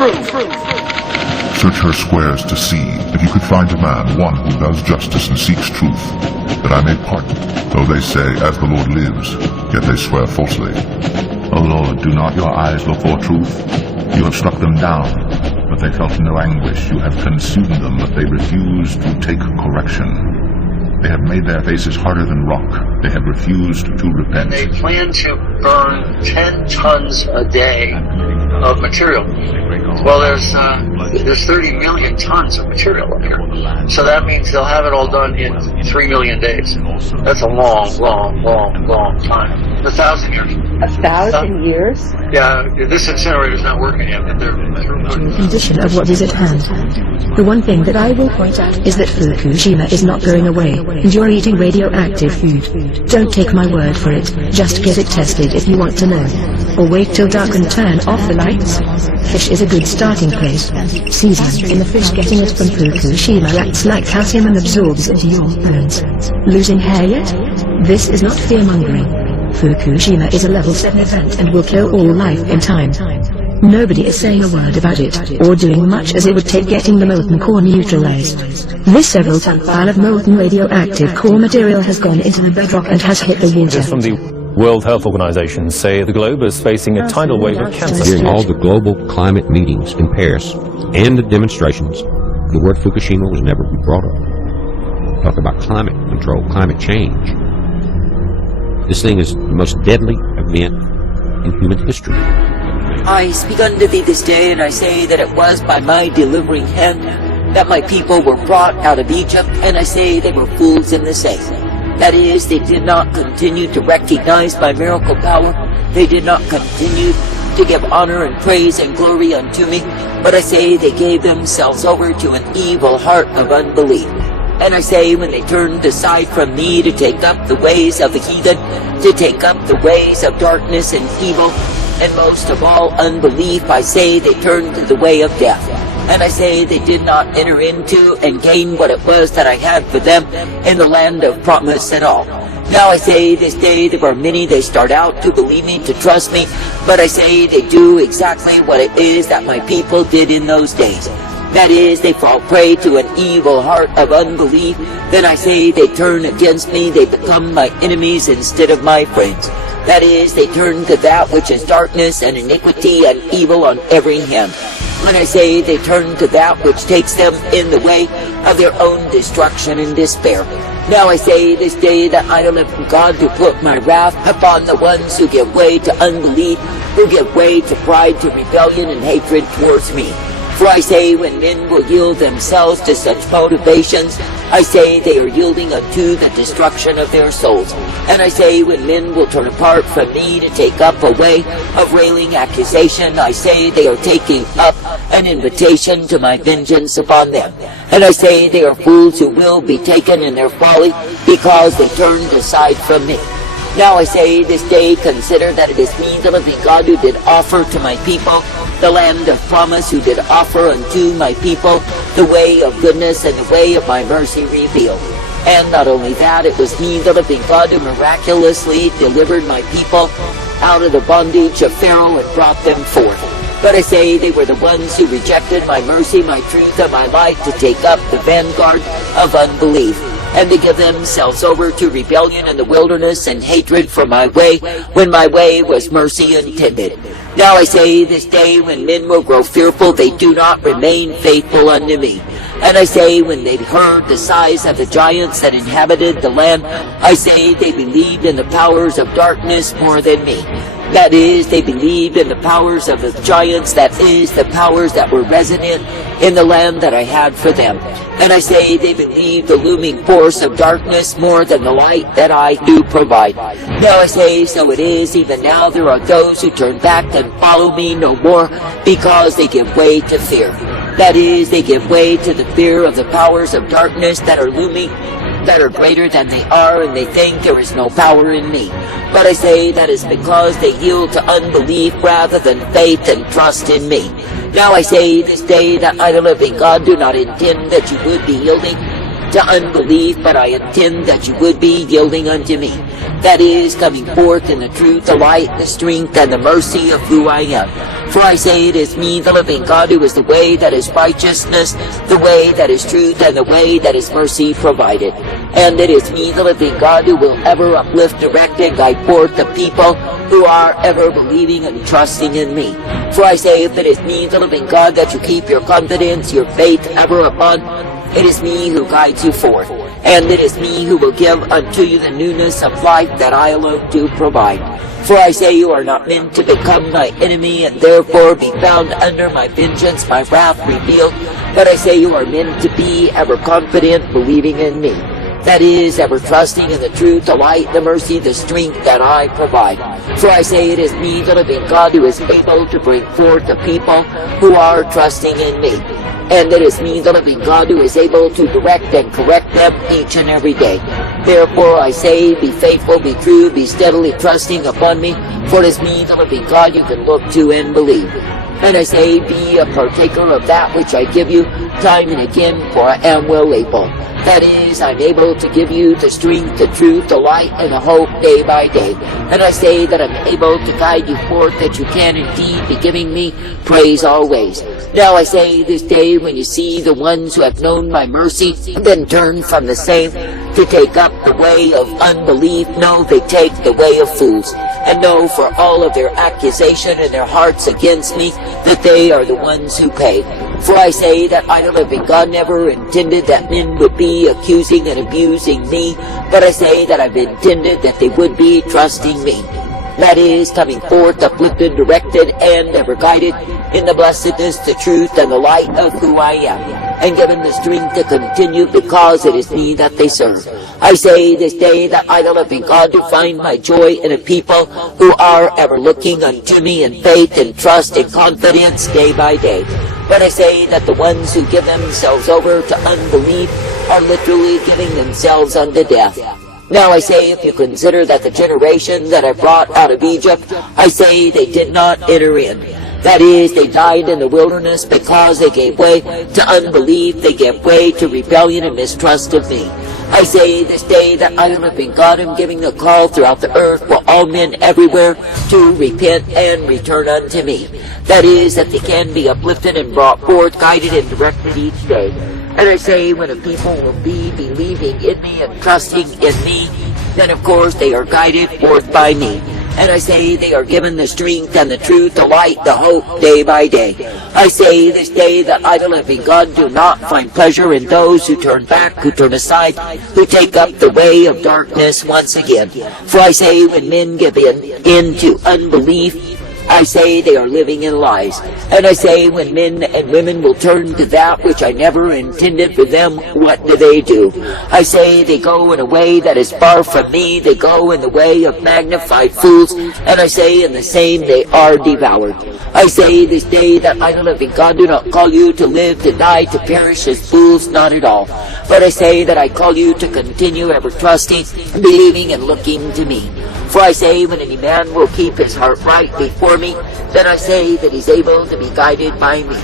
Search her squares to see if you could find a man, one who does justice and seeks truth, that I may pardon. Though they say, as the Lord lives, yet they swear falsely. O Lord, do not your eyes look for truth? You have struck them down, but they felt no anguish. You have consumed them, but they refused to take correction. They have made their faces harder than rock. They have refused to repent. They plan to burn 10 tons a day of material. Well, there's 30 million tons of material up here. So that means they'll have it all done in 3 million days. That's a long time. 1,000 years. 1,000 years? Yeah, this incinerator's not working yet, but they're condition of what is at hand. The one thing that I will point out is that Fukushima is not going away, and you're eating radioactive food. Don't take my word for it, just get it tested if you want to know. Or wait till dark and turn off the lights. Fish is a good starting place. Seasoning in the fish getting it from Fukushima acts like calcium and absorbs into your bones. Losing hair yet? This is not fear-mongering. Fukushima is a level 7 event and will kill all life in time. Nobody is saying a word about it, or doing much as it would take getting the molten core neutralized. This several-ton pile of molten radioactive core material has gone into the bedrock and has hit the water. From the World Health Organization say the globe is facing a tidal wave of cancer. During all the global climate meetings in Paris and the demonstrations, the word Fukushima was never brought up. Talk about climate control, climate change. This thing is the most deadly event in human history. I speak unto thee this day, and I say that it was by my delivering hand that my people were brought out of Egypt, and I say they were fools in the saying. That is, they did not continue to recognize my miracle power. They did not continue to give honor and praise and glory unto me, but I say they gave themselves over to an evil heart of unbelief. And I say when they turned aside from me to take up the ways of the heathen, to take up the ways of darkness and evil, and most of all unbelief, I say they turned to the way of death. And I say they did not enter into and gain what it was that I had for them in the land of promise at all. Now I say this day there are many, they start out to believe me, to trust me, but I say they do exactly what it is that my people did in those days. That is, they fall prey to an evil heart of unbelief. Then I say they turn against me, they become my enemies instead of my friends. That is, they turn to that which is darkness and iniquity and evil on every hand. When I say they turn to that which takes them in the way of their own destruction and despair. Now I say this day that I don't have God to put my wrath upon the ones who give way to unbelief, who give way to pride, to rebellion and hatred towards me. For I say when men will yield themselves to such motivations, I say they are yielding unto the destruction of their souls. And I say when men will turn apart from me to take up a way of railing accusation, I say they are taking up an invitation to my vengeance upon them. And I say they are fools who will be taken in their folly because they turned aside from me. Now I say this day, consider that it is me, the living God, who did offer to my people the land of promise, who did offer unto my people the way of goodness and the way of my mercy revealed. And not only that, it was me, the living God, who miraculously delivered my people out of the bondage of Pharaoh and brought them forth. But I say they were the ones who rejected my mercy, my truth, and my light to take up the vanguard of unbelief, and to give themselves over to rebellion in the wilderness and hatred for my way, when my way was mercy intended. Now I say this day, when men will grow fearful, they do not remain faithful unto me. And I say when they heard the size of the giants that inhabited the land, I say they believed in the powers of darkness more than me. That is, they believed in the powers of the giants, that is, the powers that were resident in the land that I had for them. And I say they believed the looming force of darkness more than the light that I do provide. Now I say, so it is, even now there are those who turn back and follow me no more, because they give way to fear. That is, they give way to the fear of the powers of darkness that are looming, that are greater than they are, and they think there is no power in me. But I say that is because they yield to unbelief rather than faith and trust in me. Now I say this day that I, the living God, do not intend that you would be yielding to unbelief, but I intend that you would be yielding unto me. That is, coming forth in the truth, the light, the strength, and the mercy of who I am. For I say it is me, the living God, who is the way that is righteousness, the way that is truth, and the way that is mercy provided. And it is me, the living God, who will ever uplift, direct, and guide forth the people who are ever believing and trusting in me. For I say, if it is me, the living God, that you keep your confidence, your faith ever upon, it is me who guides you forth, and it is me who will give unto you the newness of life that I alone do provide. For I say you are not meant to become my enemy, and therefore be found under my vengeance, my wrath revealed, but I say you are meant to be ever confident, believing in me. That is, ever trusting in the truth, the light, the mercy, the strength that I provide. For I say it is me, the living God, who is able to bring forth the people who are trusting in me. And it is me, the living God, who is able to direct and correct them each and every day. Therefore I say, be faithful, be true, be steadily trusting upon me, for it is me, the living God, you can look to and believe. And I say, be a partaker of that which I give you time and again, for I am well able. That is, I'm able to give you the strength, the truth, the light, and the hope day by day. And I say that I'm able to guide you forth, that you can indeed be giving me praise always. Now I say this day, when you see the ones who have known my mercy, then turn from the same to take up the way of unbelief, know they take the way of fools. And know for all of their accusation and their hearts against me, that they are the ones who pay. For I say that I, the living God, never intended that men would be accusing and abusing me, but I say that I've intended that they would be trusting me. That is, coming forth uplifted, directed, and ever guided in the blessedness, the truth, and the light of who I am, and given the strength to continue because it is me that they serve. I say this day that I, the living God, do find my joy in a people who are ever looking unto me in faith and trust and confidence day by day. But I say that the ones who give themselves over to unbelief are literally giving themselves unto death. Now I say, if you consider that the generation that I brought out of Egypt, I say they did not enter in. That is, they died in the wilderness because they gave way to unbelief, they gave way to rebellion and mistrust of me. I say this day that I, the living God, am giving a call throughout the earth for all men everywhere to repent and return unto me. That is, that they can be uplifted and brought forth, guided and directed each day. And I say, when a people will be believing in me and trusting in me, then of course they are guided forth by me. And I say they are given the strength and the truth, the light, the hope, day by day. I say this day that I, the living God, do not find pleasure in those who turn back, who turn aside, who take up the way of darkness once again. For I say, when men give in to unbelief, I say they are living in lies. And I say, when men and women will turn to that which I never intended for them, what do? I say they go in a way that is far from me. They go in the way of magnified fools. And I say in the same they are devoured. I say this day that I, the living God, do not call you to live, to die, to perish as fools, not at all. But I say that I call you to continue ever trusting, believing, and looking to me. For I say, when any man will keep his heart right before me, then I say that he's able to be guided by me.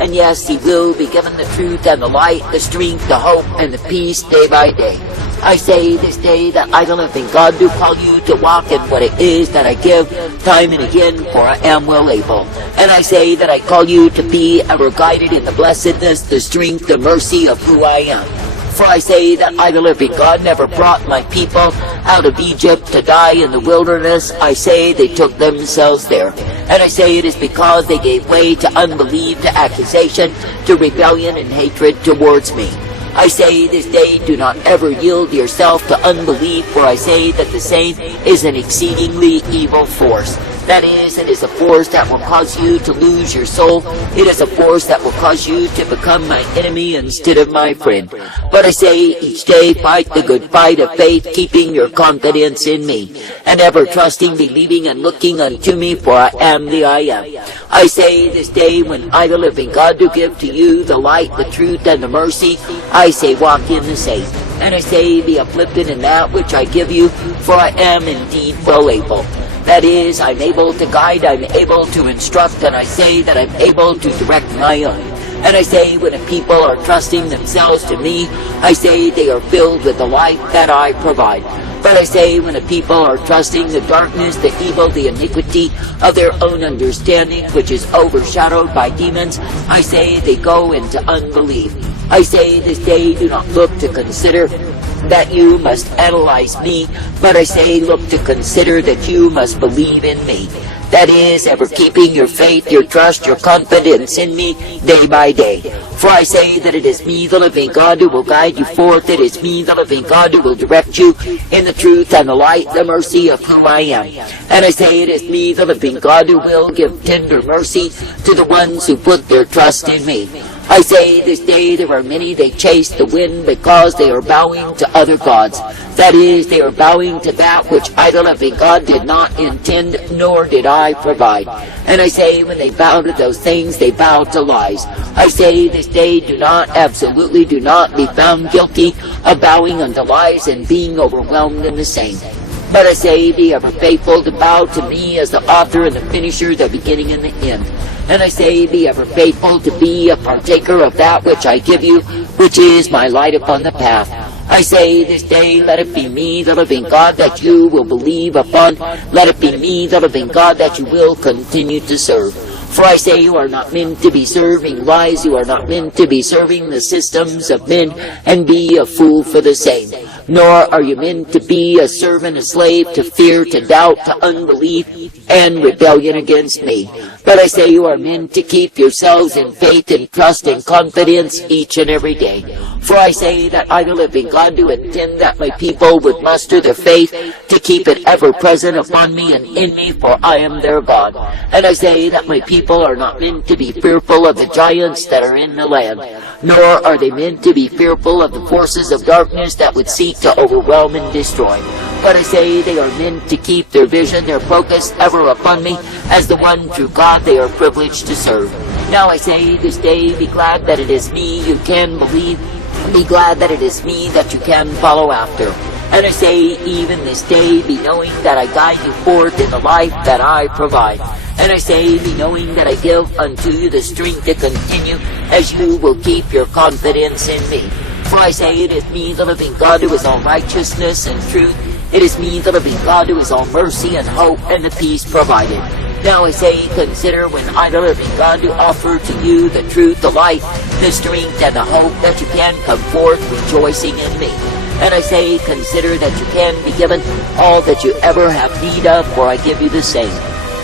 And yes, he will be given the truth and the light, the strength, the hope, and the peace day by day. I say this day that I, the living God, do call you to walk in what it is that I give time and again, for I am well able. And I say that I call you to be ever guided in the blessedness, the strength, the mercy of who I am. For I say that I, the living God, never brought my people out of Egypt to die in the wilderness. I say they took themselves there. And I say it is because they gave way to unbelief, to accusation, to rebellion and hatred towards me. I say this day, do not ever yield yourself to unbelief, for I say that the same is an exceedingly evil force. That is, it is a force that will cause you to lose your soul. It is a force that will cause you to become my enemy instead of my friend. But I say, each day fight the good fight of faith, keeping your confidence in me, and ever trusting, believing, and looking unto me, for I am the I am. I say this day, when I, the living God, do give to you the light, the truth, and the mercy, I say walk in the same. And I say, be uplifted in that which I give you, for I am indeed well able. That is, I'm able to guide, I'm able to instruct, and I say that I'm able to direct my own. And I say when the people are trusting themselves to me, I say they are filled with the light that I provide. But I say when the people are trusting the darkness, the evil, the iniquity of their own understanding, which is overshadowed by demons, I say they go into unbelief. I say this day do not look to consider that you must analyze me, but I say look to consider that you must believe in me. That is, ever keeping your faith, your trust, your confidence in me day by day. For I say that it is me, the living God, who will guide you forth. It is me, the living God, who will direct you in the truth and the light, the mercy of who I am. And I say it is me, the living God, who will give tender mercy to the ones who put their trust in me. I say this day there are many, they chase the wind because they are bowing to other gods. That is, they are bowing to that which I, the living God, did not intend, nor did I provide. And I say when they bow to those things, they bow to lies. I say this day absolutely do not be found guilty of bowing unto lies and being overwhelmed in the same. But I say, be ever faithful to bow to me as the author and the finisher, the beginning and the end. And I say, be ever faithful to be a partaker of that which I give you, which is my light upon the path. I say this day, let it be me, the living God, that you will believe upon. Let it be me, the living God, that you will continue to serve. For I say you are not meant to be serving lies, you are not meant to be serving the systems of men and be a fool for the same. Nor are you meant to be a servant, a slave, to fear, to doubt, to unbelief, and rebellion against me. But I say you are meant to keep yourselves in faith and trust and confidence each and every day. For I say that I, the living God, do intend that my people would muster their faith to keep it ever present upon me and in me, for I am their God. And I say that my people are not meant to be fearful of the giants that are in the land, nor are they meant to be fearful of the forces of darkness that would seek to overwhelm and destroy. But I say they are meant to keep their vision, their focus ever upon me as the one true God they are privileged to serve. Now I say this day, be glad that it is me you can believe. Be glad that it is me that you can follow after. And I say, even this day, be knowing that I guide you forth in the life that I provide. And I say, be knowing that I give unto you the strength to continue as you will keep your confidence in me. For I say, it is me, the living God, who is all righteousness and truth. It is me, the living God, who is all mercy and hope and the peace provided. Now I say, consider when I, the living God, do offer to you the truth, the light, the strength, and the hope that you can come forth rejoicing in me. And I say, consider that you can be given all that you ever have need of, for I give you the same.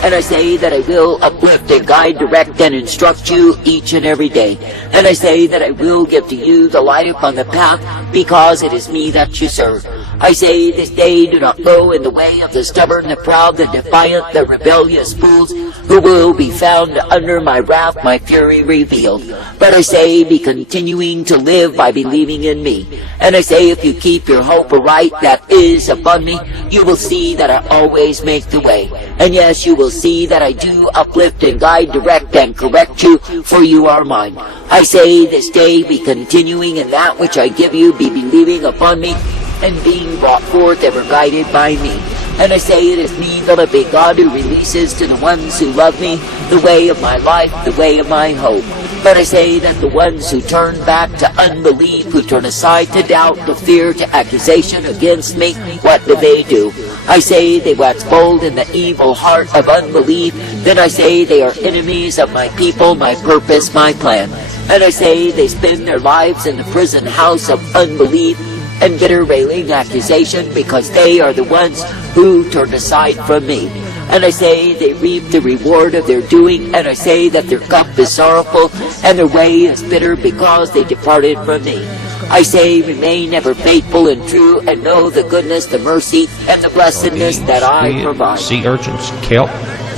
And I say that I will uplift and guide, direct, and instruct you each and every day. And I say that I will give to you the light upon the path, because it is me that you serve. I say this day, do not go in the way of the stubborn, the proud, the defiant, the rebellious fools, who will be found under my wrath, my fury revealed. But I say, be continuing to live by believing in me. And I say, if you keep your hope aright that is upon me, you will see that I always make the way. And yes, you will see that I do uplift and guide, direct, and correct you, for you are mine. I say this day, be continuing in that which I give you, be believing upon me, and being brought forth ever guided by me. And I say it is me, the living God, who releases to the ones who love me the way of my life, the way of my hope. But I say that the ones who turn back to unbelief, who turn aside to doubt, to fear, to accusation against me, what do? I say they wax bold in the evil heart of unbelief. Then I say they are enemies of my people, my purpose, my plan. And I say they spend their lives in the prison house of unbelief and bitter railing accusation, because they are the ones who turned aside from me. And I say they reap the reward of their doing, and I say that their cup is sorrowful and their way is bitter, because they departed from me. I say, remain ever faithful and true, and know the goodness, the mercy, and the blessedness that I provide. Sea urchins, kelp,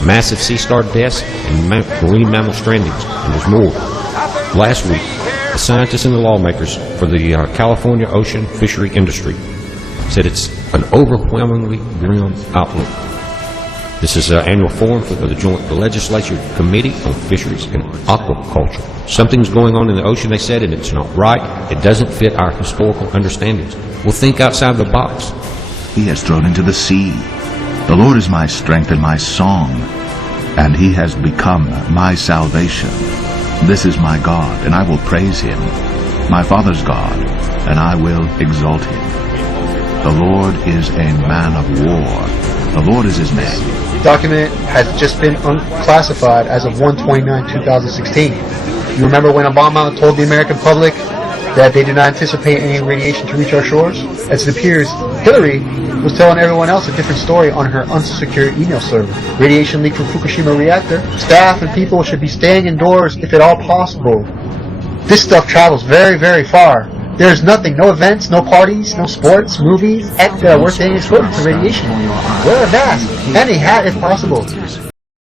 massive sea star deaths, and marine mammal strandings, and there's more. Last week, the scientists and the lawmakers for the California ocean fishery industry said it's an overwhelmingly grim outlook. This is an annual forum for the Joint Legislature Committee on Fisheries and Aquaculture. Something's going on in the ocean, they said, and it's not right. It doesn't fit our historical understandings. We'll think outside the box. He has thrown into the sea. The Lord is my strength and my song, and he has become my salvation. This is my God, and I will praise him, my father's God, and I will exalt him. The Lord is a man of war. The Lord is his name. The document has just been unclassified as of 1/29/2016. You remember when Obama told the American public that they did not anticipate any radiation to reach our shores? As it appears, Hillary was telling everyone else a different story on her unsecured email server. Radiation leak from Fukushima reactor. Staff and people should be staying indoors if at all possible. This stuff travels very, very far. There's nothing, no events, no parties, no sports, movies, that are worth any exposure to radiation. Wear a mask and a hat if possible.